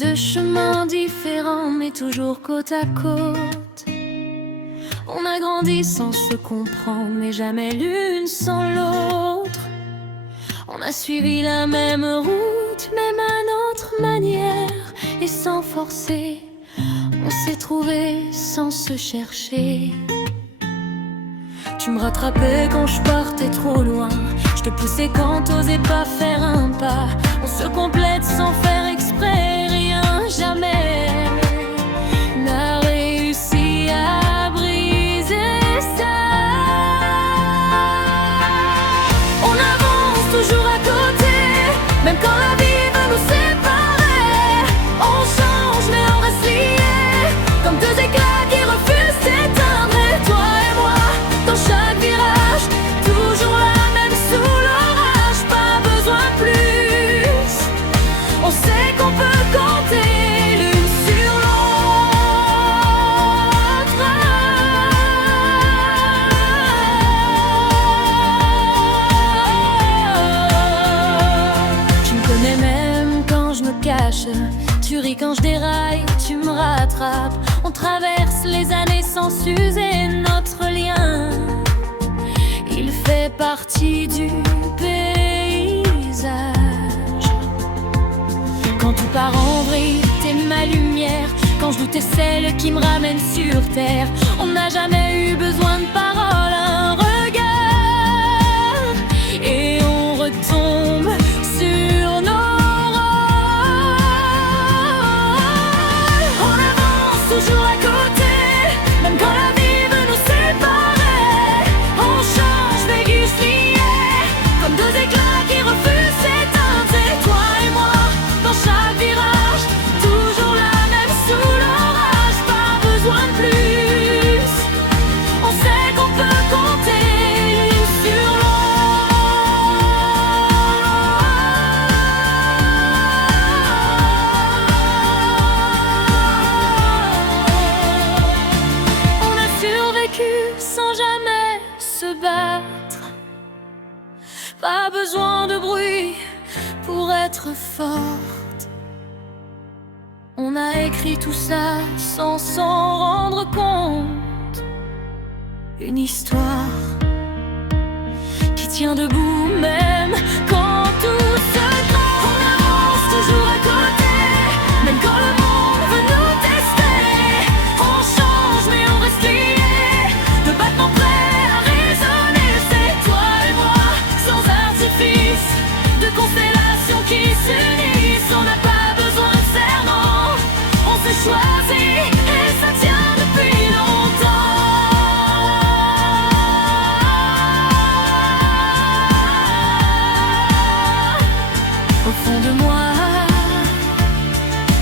Deux chemins différents mais toujours côte à côte. On a grandi sans se comprendre mais jamais l'une sans l'autre. On a suivi la même route, même à notre manière. Et sans forcer, on s'est trouvé sans se chercher. Tu me rattrapais quand je partais trop loin. Je te poussais quand t'osais pas faire un pas. On se complète sans faire exprès. Rien jamais n'a réussi à briser ça. On avance toujours à côté, même quand la vie veut nous séparer. On change mais on reste liés, comme deux éclats qui refusent d'éteindre. Et toi et moi, dans chaque virage, toujours la même sous l'orage. Pas besoin de plus, on sait qu'on peut compter l'une sur l'autre. Tu me connais même quand je me cache. Tu ris quand je déraille, tu me rattrapes. On traverse les années sans s'user. Notre lien, il fait partie du paysage. Quand tout part en vrille, t'es ma lumière. Quand je doute, t'es celle qui me ramène sur terre. On n'a jamais eu besoin de paroles, un regard, et on retombe sur nos toujours à côté, même quand la vie veut nous séparer. On change mais glisse liés, comme deux éclats qui refusent d'éteindre. C'est toi et moi, dans chaque virage, toujours la même sous l'orage. Pas besoin de plus, on sait qu'on peut compter l'une sur sans jamais se battre. Pas besoin de bruit pour être forte. On a écrit tout ça sans s'en rendre compte. Une histoire qui tient debout même quand tout se trompe. On avance toujours à côté, même quand le monde veut nous tester. On change mais on reste liés, de battements prêts à résonner. C'est toi et moi, sans artifice, de constellations qui s'unissent. On n'a pas besoin de serment, on s'est choisi et ça tient depuis longtemps. Au fond de moi,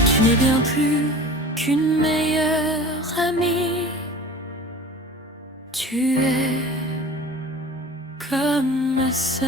tu n'es bien plus qu'une meilleure amie. Tu es comme ma sœur.